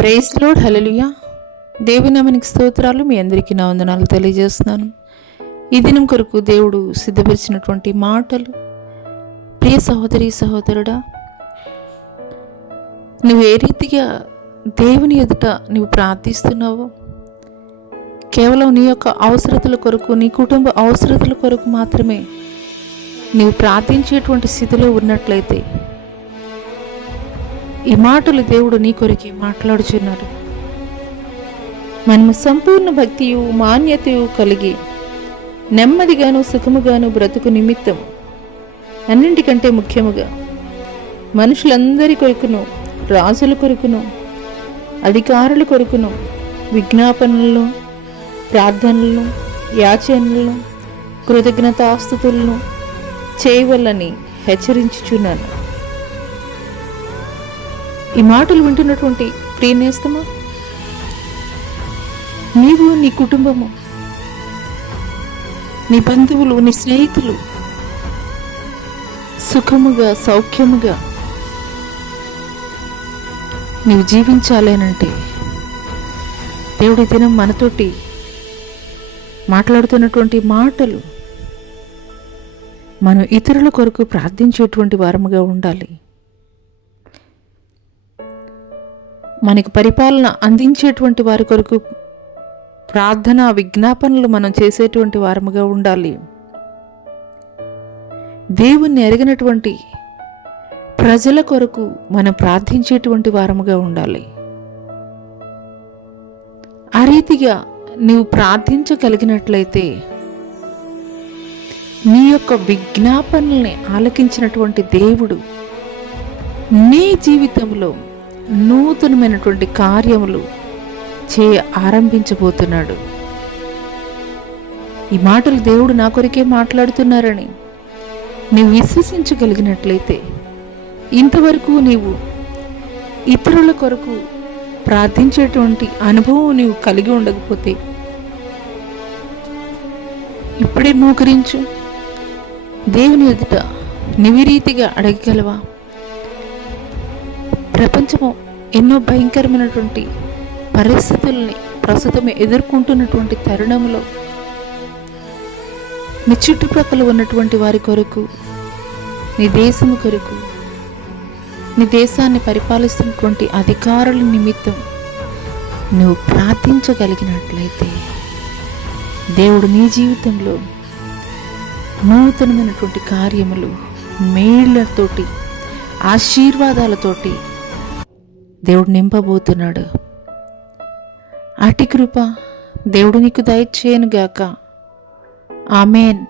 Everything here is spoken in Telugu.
ప్రైజ్ లార్డ్, హల్లెలూయా. దేవుని నామానికి స్తోత్రాలు. మీ అందరికీ నా వందనాలు తెలియజేస్తున్నాను. ఈ దినం కొరకు దేవుడు సిద్ధపరిచినటువంటి మాటలు, ప్రియ సహోదరి సహోదరుడా, నువ్వు ఏ రీతిగా దేవుని ఎదుట నువ్వు ప్రార్థిస్తున్నావో, కేవలం నీ యొక్క అవసరతల కొరకు, నీ కుటుంబ అవసరతల కొరకు మాత్రమే నీవు ప్రార్థించేటువంటి స్థితిలో ఉన్నట్లయితే, ఈ మాటలు దేవుడు నీ కొరకే మాట్లాడుచున్నాడు. మనము సంపూర్ణ భక్తియు మాన్యతయు కలిగి నెమ్మదిగాను సుఖముగాను బ్రతుకు నిమిత్తం, అన్నింటికంటే ముఖ్యముగా మనుషులందరి కొరకును, రాజుల కొరకును, అధికారుల కొరకును విజ్ఞాపనలను, ప్రార్థనలను, యాచనలను, కృతజ్ఞతాస్తుతులను చేయవలని హెచ్చరించుచున్నాను. ఈ మాటలు వింటున్నటువంటి ప్రియనేస్తమా, నీవు, నీ కుటుంబము, నీ బంధువులు, నీ స్నేహితులు సుఖముగా సౌఖ్యముగా నీవు జీవించాలేనంటే, దేవుడి దినం మనతోటి మాట్లాడుతున్నటువంటి మాటలు మనం ఇతరుల కొరకు ప్రార్థించేటువంటి వారముగా ఉండాలి. మనకు పరిపాలన అందించేటువంటి వారి కొరకు ప్రార్థన విజ్ఞాపనలు మనం చేసేటువంటి వారముగా ఉండాలి. దేవుణ్ణి ఎరగినటువంటి ప్రజల కొరకు మనం ప్రార్థించేటువంటి వారముగా ఉండాలి. ఆ రీతిగా నీవు ప్రార్థించగలిగినట్లయితే, నీ యొక్క విజ్ఞాపనల్ని ఆలకించినటువంటి దేవుడు నీ జీవితంలో నూతనమైనటువంటి కార్యములు ఆరంభించబోతున్నాడు. ఈ మాటలు దేవుడు నా కొరకే మాట్లాడుతున్నారని నీవు విశ్వసించగలిగినట్లయితే, ఇంతవరకు నీవు ఇతరుల కొరకు ప్రార్థించేటువంటి అనుభవం నీవు కలిగి ఉండకపోతే, ఇప్పుడే మోకరించు. దేవుని ఎదుట నీవు రీతిగా అడగగలవా? ప్రపంచము ఎన్నో భయంకరమైనటువంటి పరిస్థితుల్ని ప్రస్తుతం ఎదుర్కొంటున్నటువంటి తరుణంలో, నీ చుట్టుప్రక్కల ఉన్నటువంటి వారి కొరకు, నీ దేశము కొరకు, నీ దేశాన్ని పరిపాలిస్తున్నటువంటి అధికారుల నిమిత్తం నువ్వు ప్రార్థించగలిగినట్లయితే, దేవుడు నీ జీవితంలో నూతనమైనటువంటి కార్యములు, మేళ్లతోటి, ఆశీర్వాదాలతోటి దేవుడు నింపబోతున్నాడు. అటి కృప దేవుడు నీకు దయచేయనుగాక. ఆమేన్.